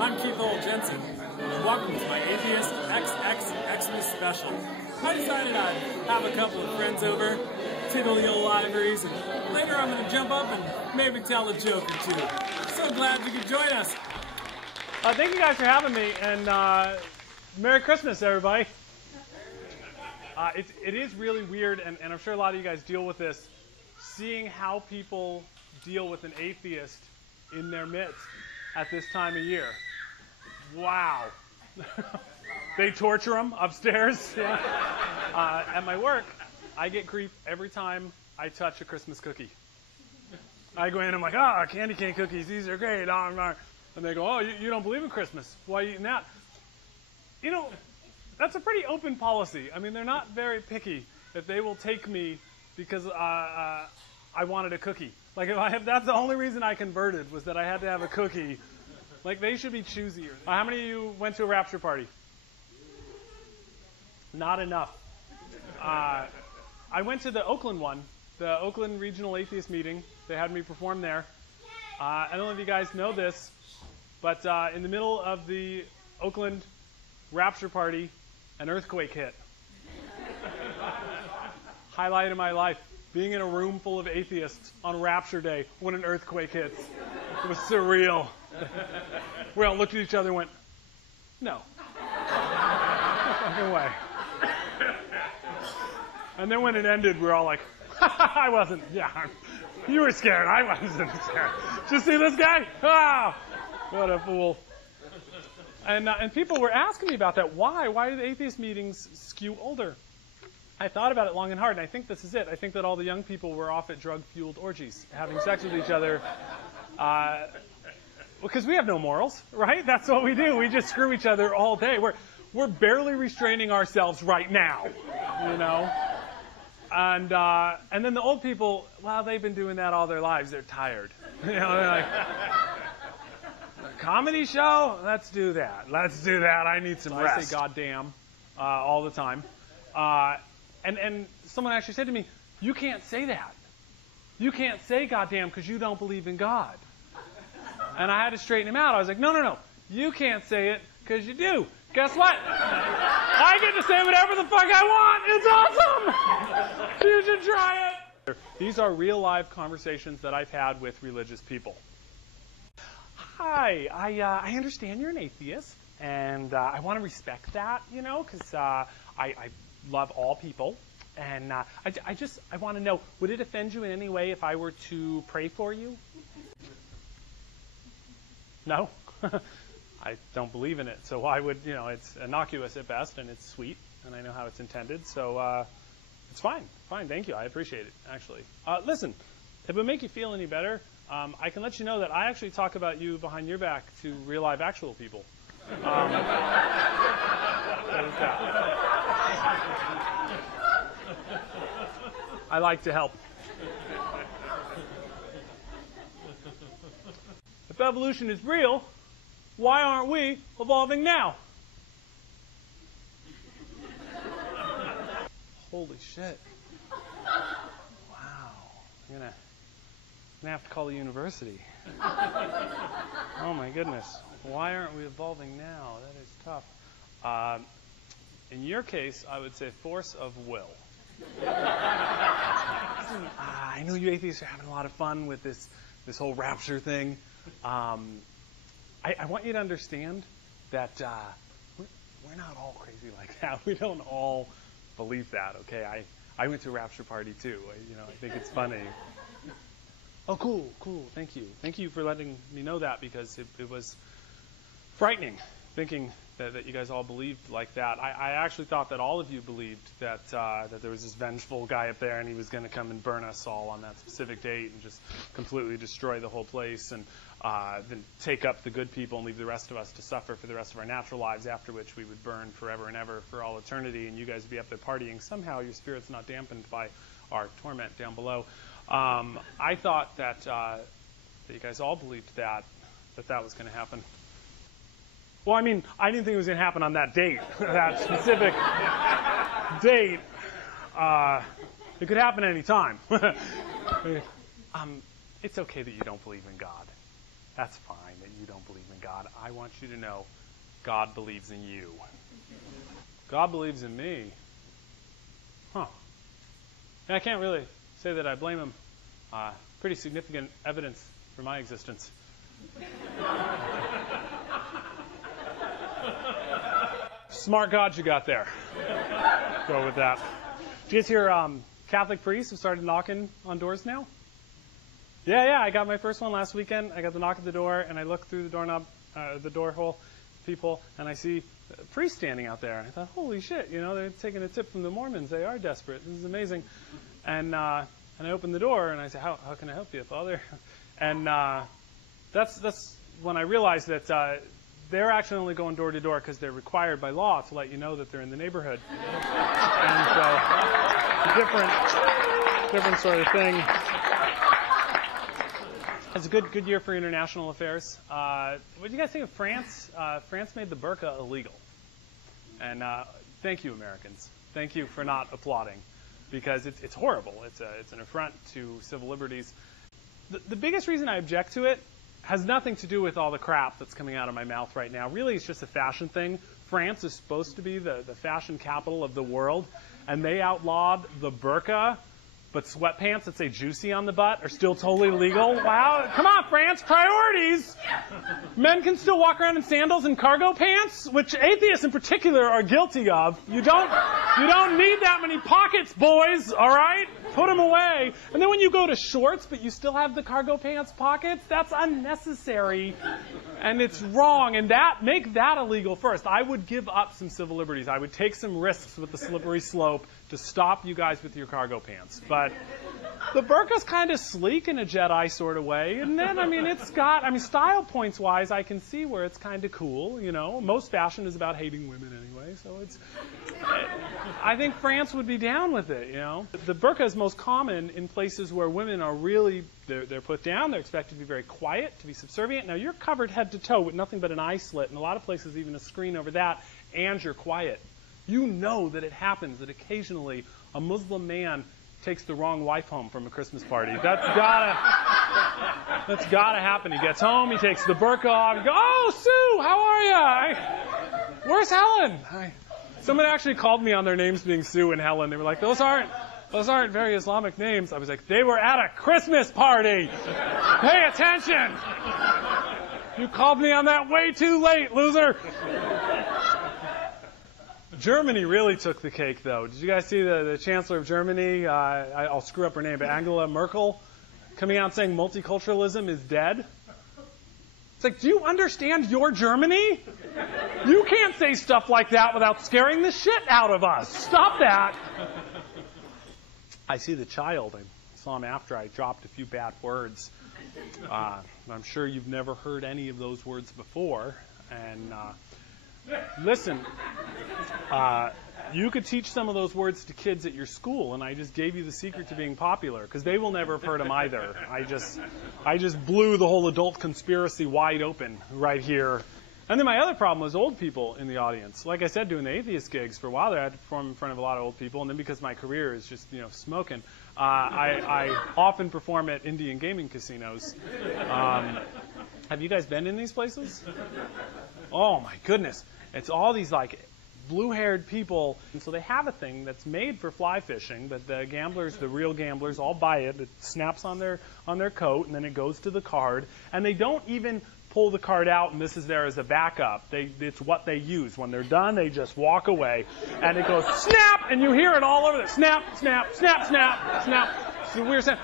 I'm Keith Jensen, and welcome to my Atheist XXXMas special. I decided I'd have a couple of friends over, tickle the old ivories, and later I'm going to jump up and maybe tell a joke or two. So glad you could join us. Thank you guys for having me, and Merry Christmas, everybody. It is really weird, and I'm sure a lot of you guys deal with this, seeing how people deal with an atheist in their midst at this time of year. Wow. They torture them upstairs. Yeah. At my work, I get grief every time I touch a Christmas cookie. I go in and I'm like, candy cane cookies, these are great. And they go, oh, you don't believe in Christmas. Why are you eating that? You know, that's a pretty open policy. I mean, they're not very picky that they will take me because I wanted a cookie. Like, if that's the only reason I converted, was that I had to have a cookie. Like, they should be choosier. How many of you went to a Rapture party? Not enough. I went to the Oakland one, the Oakland Regional Atheist Meeting. They had me perform there. I don't know if you guys know this, but in the middle of the Oakland Rapture party, an earthquake hit. Highlight of my life. Being in a room full of atheists on Rapture Day when an earthquake hits. It was surreal. We all looked at each other and went, no. No fucking way. And then when it ended, we were all like, I wasn't. Yeah, you were scared. I wasn't scared. Did you see this guy? Ah, what a fool. And people were asking me about that. Why? Why do the atheist meetings skew older? I thought about it long and hard, and I think this is it. I think that all the young people were off at drug-fueled orgies, having sex with each other, because we have no morals, right? That's what we do. We just screw each other all day. We're barely restraining ourselves right now, you know. And then the old people, well, they've been doing that all their lives. They're tired, you know. They're like, comedy show? Let's do that. Let's do that. I need some rest. I say goddamn all the time. And someone actually said to me, you can't say that. You can't say goddamn because you don't believe in God. And I had to straighten him out. I was like, no. You can't say it because you do. Guess what? I get to say whatever the fuck I want. It's awesome. You should try it. These are real live conversations that I've had with religious people. Hi, I understand you're an atheist, and I want to respect that, you know, because I love all people, and I want to know, would it offend you in any way if I were to pray for you? No? I don't believe in it, so why would, you know, it's innocuous at best, and it's sweet, and I know how it's intended, so it's fine. Fine, thank you. I appreciate it, actually. Listen, if it would make you feel any better, I can let you know that I actually talk about you behind your back to real live actual people. I like to help. If evolution is real, why aren't we evolving now? Holy shit. Wow. I'm gonna have to call the university. Oh my goodness. Why aren't we evolving now? That is tough. In your case, I would say force of will. I know you atheists are having a lot of fun with this whole rapture thing. I want you to understand that we're not all crazy like that. We don't all believe that, okay? I went to a rapture party too. I think it's funny. Oh, cool. Thank you. Thank you for letting me know that, because it was frightening thinking that you guys all believed like that. I actually thought that all of you believed that there was this vengeful guy up there and he was going to come and burn us all on that specific date and just completely destroy the whole place, and then take up the good people and leave the rest of us to suffer for the rest of our natural lives, after which we would burn forever and ever for all eternity, and you guys would be up there partying. Somehow your spirit's not dampened by our torment down below. I thought that you guys all believed that was going to happen. Well, I mean, I didn't think it was going to happen on that date, that specific date. It could happen any time. It's okay that you don't believe in God. That's fine that you don't believe in God. I want you to know God believes in you. God believes in me. Huh. And I can't really say that I blame him. Pretty significant evidence for my existence. Smart God you got there. Go with that. Did you guys hear Catholic priests have started knocking on doors now? Yeah, I got my first one last weekend. I got the knock at the door, and I look through the doorknob, the door hole, people, and I see a priest standing out there. And I thought, holy shit, they're taking a tip from the Mormons. They are desperate. This is amazing. And I opened the door, and I said, how can I help you, Father? And that's when I realized that they're actually only going door to door because they're required by law to let you know that they're in the neighborhood. And so, different sort of thing. It's a good year for international affairs. What do you guys think of France? France made the burqa illegal. And thank you, Americans. Thank you for not applauding, because it's horrible. It's an affront to civil liberties. The biggest reason I object to it has nothing to do with all the crap that's coming out of my mouth right now. Really, it's just a fashion thing. France is supposed to be the fashion capital of the world, and they outlawed the burqa, but sweatpants that say juicy on the butt are still totally legal. Wow. Come on, France. Priorities. Men can still walk around in sandals and cargo pants, which atheists in particular are guilty of. You don't need that many pockets, boys, all right? Put them away. And then when you go to shorts, but you still have the cargo pants pockets, that's unnecessary. And it's wrong. And make that illegal first. I would give up some civil liberties. I would take some risks with the slippery slope to stop you guys with your cargo pants. But the burqa's kind of sleek in a Jedi sort of way. And then, style points wise, I can see where it's kind of cool, Most fashion is about hating women anyway, so I think France would be down with it, The burqa is most common in places where women are really, they're put down, they're expected to be very quiet, to be subservient. Now, you're covered head to toe with nothing but an eye slit, and a lot of places even a screen over that, and you're quiet. You know that it happens, that occasionally a Muslim man takes the wrong wife home from a Christmas party. That's gotta happen. He gets home, he takes the burqa off, he goes, "Oh, Sue, how are you? Where's Helen?" Someone actually called me on their names being Sue and Helen. They were like, those aren't very Islamic names. I was like, they were at a Christmas party. Pay attention. You called me on that way too late, loser. Germany really took the cake, though. Did you guys see the Chancellor of Germany? I'll screw up her name, but Angela Merkel coming out saying multiculturalism is dead? It's like, do you understand your Germany? You can't say stuff like that without scaring the shit out of us. Stop that. I see the child. I saw him after I dropped a few bad words. I'm sure you've never heard any of those words before. And listen, you could teach some of those words to kids at your school, and I just gave you the secret to being popular, because they will never have heard them either. I just blew the whole adult conspiracy wide open right here. And then my other problem was old people in the audience. Like I said, doing the atheist gigs for a while there, I had to perform in front of a lot of old people, and then because my career is just smoking, I often perform at Indian gaming casinos. Have you guys been in these places? Oh my goodness. It's all these blue-haired people. And so they have a thing that's made for fly fishing, but the gamblers, the real gamblers, all buy it. It snaps on their coat, and then it goes to the card. And they don't even pull the card out, and this is there as a backup. It's what they use. When they're done, they just walk away. And it goes snap, and you hear it all over there. Snap, snap, snap, snap, snap. It's a weird sound.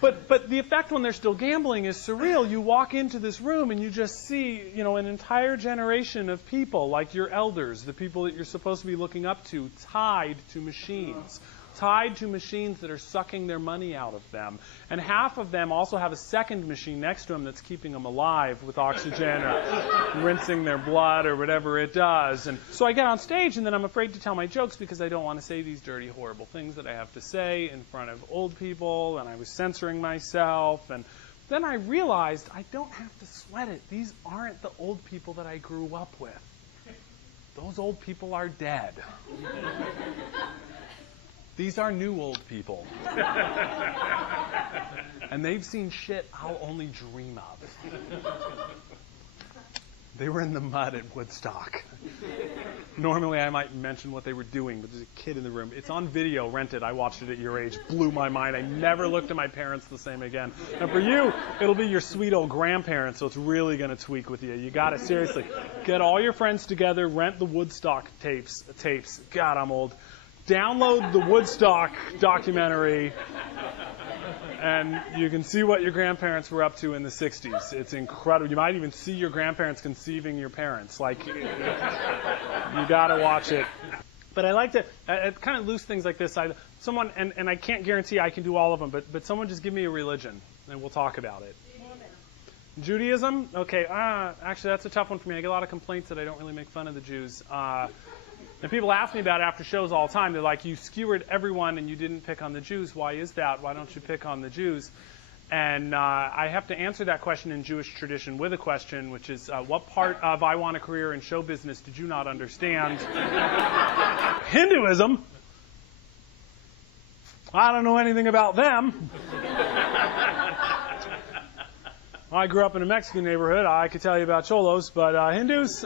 But the effect when they're still gambling is surreal. You walk into this room and you just see, an entire generation of people, like your elders, the people that you're supposed to be looking up to, tied to machines that are sucking their money out of them. And half of them also have a second machine next to them that's keeping them alive with oxygen or rinsing their blood or whatever it does. And so I get on stage, and then I'm afraid to tell my jokes because I don't want to say these dirty, horrible things that I have to say in front of old people, and I was censoring myself. And then I realized I don't have to sweat it. These aren't the old people that I grew up with. Those old people are dead. These are new old people. And they've seen shit I'll only dream of. They were in the mud at Woodstock. Normally I might mention what they were doing, but there's a kid in the room. It's on video, rented. I watched it at your age. Blew my mind. I never looked at my parents the same again. And for you, it'll be your sweet old grandparents, so it's really going to tweak with you. You got to seriously get all your friends together, rent the Woodstock tapes. God, I'm old. Download the Woodstock documentary, and you can see what your grandparents were up to in the 60s. It's incredible. You might even see your grandparents conceiving your parents. Like, you got to watch it. But I like to kind of loose things like this. Someone, and I can't guarantee I can do all of them, but someone just give me a religion, and we'll talk about it. Judaism? Okay, actually, that's a tough one for me. I get a lot of complaints that I don't really make fun of the Jews. And people ask me about it after shows all the time. They're like, you skewered everyone and you didn't pick on the Jews. Why is that? Why don't you pick on the Jews? And I have to answer that question in Jewish tradition with a question, which is, what part of I Want a Career in Show Business did you not understand? Hinduism? I don't know anything about them. I grew up in a Mexican neighborhood. I could tell you about cholos, but Hindus,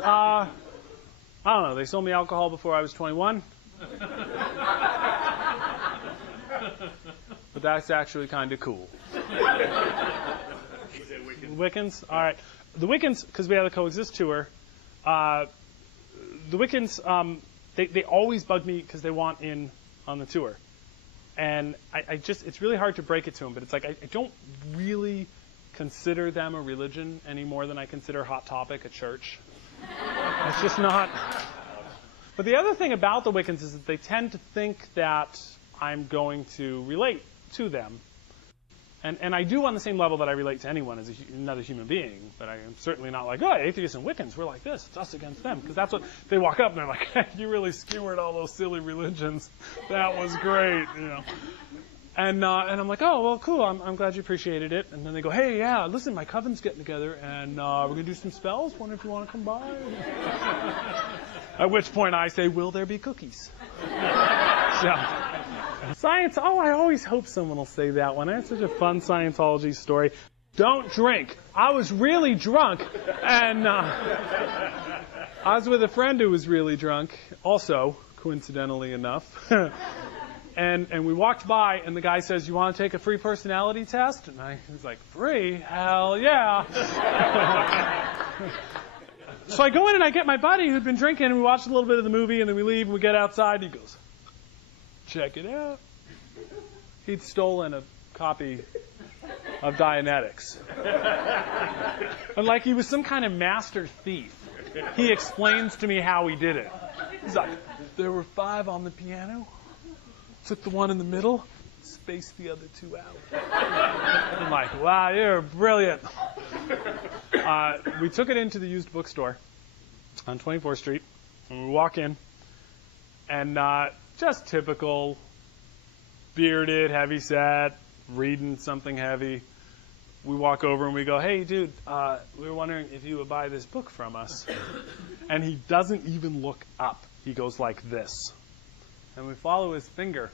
I don't know. They sold me alcohol before I was 21. But that's actually kind of cool. Wiccans? All right. The Wiccans, because we had a Coexist tour, the Wiccans, they always bug me because they want in on the tour. And it's really hard to break it to them, but it's like I don't really consider them a religion any more than I consider Hot Topic a church. It's just not. But the other thing about the Wiccans is that they tend to think that I'm going to relate to them. And I do on the same level that I relate to anyone as another human being. But I am certainly not like, oh, atheists and Wiccans, we're like this. It's us against them. Because that's what they walk up and they're like, hey, you really skewered all those silly religions. That was great, you know. And I'm like, oh, well, cool. I'm glad you appreciated it. And then they go, hey, yeah, listen, my coven's getting together, and we're going to do some spells. Wonder if you want to come by. At which point I say, will there be cookies? So, science, I always hope someone will say that one. I had such a fun Scientology story. Don't drink. I was really drunk, and I was with a friend who was really drunk, also, coincidentally enough. And we walked by, and the guy says, you want to take a free personality test? And I was like, free? Hell yeah. So I go in and I get my buddy who'd been drinking, and we watch a little bit of the movie, and then we leave, and we get outside, and he goes, check it out. He'd stolen a copy of Dianetics. And like he was some kind of master thief. He explains to me how he did it. He's like, there were 5 on the piano. Took the one in the middle, spaced the other 2 out. I'm like, wow, you're brilliant. We took it into the used bookstore on 24th Street, and we walk in, and just typical bearded, heavy-set, reading something heavy. We walk over and we go, hey, dude, we were wondering if you would buy this book from us. And he doesn't even look up. He goes like this. And we follow his finger.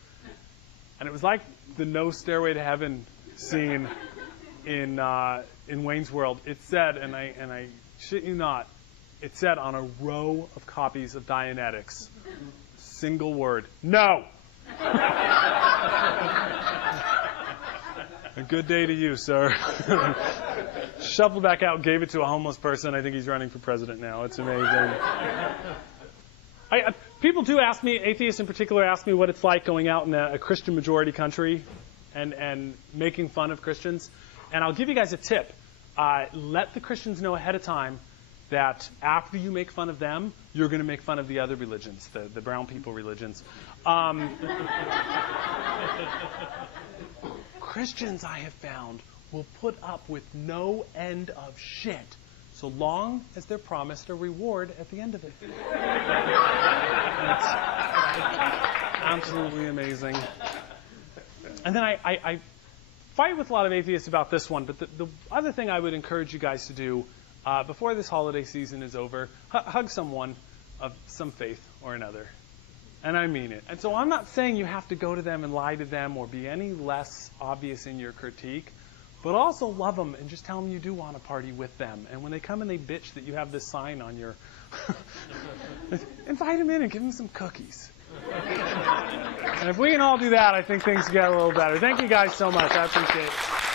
And it was like the No Stairway to Heaven scene in Wayne's World. It said, and I shit you not, it said on a row of copies of Dianetics, single word, no! A good day to you, sir. Shuffled back out, gave it to a homeless person. I think he's running for president now. It's amazing. People do ask me, atheists in particular, ask me what it's like going out in a Christian majority country and making fun of Christians. And I'll give you guys a tip. Let the Christians know ahead of time that after you make fun of them, you're going to make fun of the other religions, the brown people religions. Christians, I have found, will put up with no end of shit so long as they're promised a reward at the end of it. It's absolutely amazing. And then I fight with a lot of atheists about this one, but the other thing I would encourage you guys to do before this holiday season is over, hug someone of some faith or another. And I mean it. And so I'm not saying you have to go to them and lie to them or be any less obvious in your critique, but also love them and just tell them you do want to party with them. And when they come and they bitch that you have this sign on your... invite them in and give them some cookies. And if we can all do that, I think things get a little better. Thank you guys so much. I appreciate it.